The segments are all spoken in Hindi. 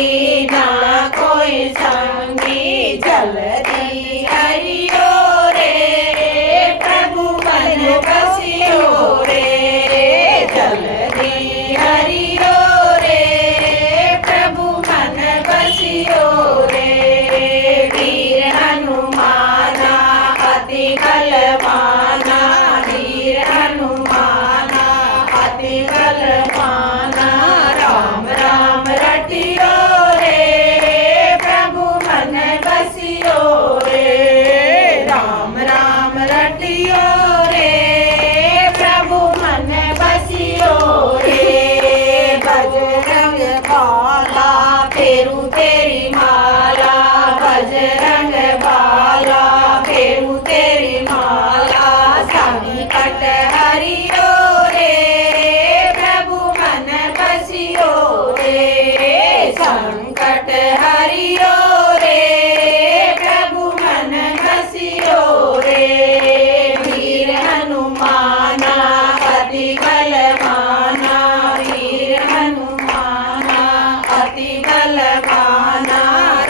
संगी ना कोई संगी जल्दी हरियो रे प्रभु मन बसियो रे जल्दी हरियो रे प्रभु मन बसियो रे वीर हनुमाना अति बलवाना वीर हनुमाना अति बलवाना राम राम रटियो रे प्रभु मन बसियो रे राम राम रटियो रे प्रभु मन बसियो रे बजरंग बाला फेरू तेरी माला बजरंग बाला फेरू तेरी माला संकट हरियो रे प्रभु मन बसियो रे संकट हरियो रे प्रभु मन बसियो रे वीर हनुमाना अति बलवाना वीर हनुमाना अति बलवाना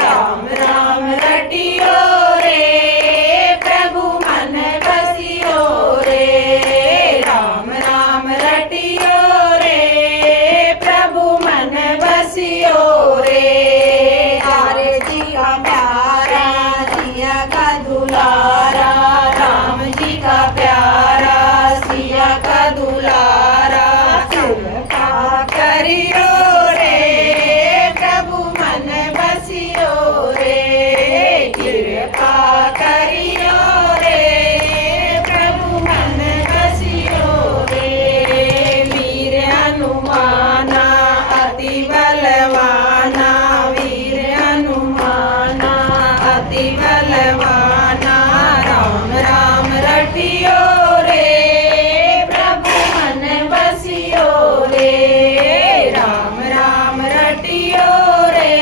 राम राम रटियो रे प्रभु मन बसियो रे राम राम रटियो रे प्रभु मन बसियो रे हरे जी का प्यारा सिया का दुलारा राम जी का प्यारा सिया का दुलारा कृपा करियो रे प्रभु मन बसियो रे कृपा करियो रे प्रभु मन बसियो रे वीर हनुमाना अति बलवाना वीर हनुमाना अति बलवाना राम राम रटियो रे प्रभु मन बसियो रे राम राम रटियो रे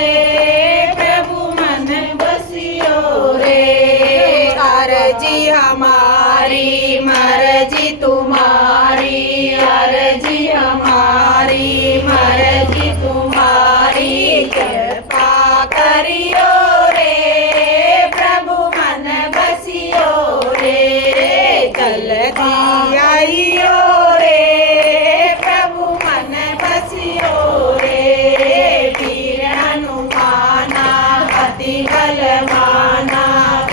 प्रभु मन बसियो रे अर्जी हमारी मर्जी तुम्हारी अर्जी हमारी मर्जी तुम्हारी कृपा करियो रे प्रभु मन बसियो रे जल्दी आइयो रे प्रभु मन बसियो रे वीर हनुमाना अति बलवाना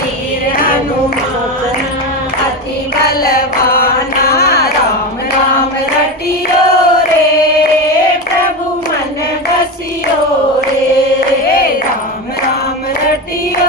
वीर हनुमाना अति बलवाना राम राम रटियो रे प्रभु मन बसियो रे राम राम रटियो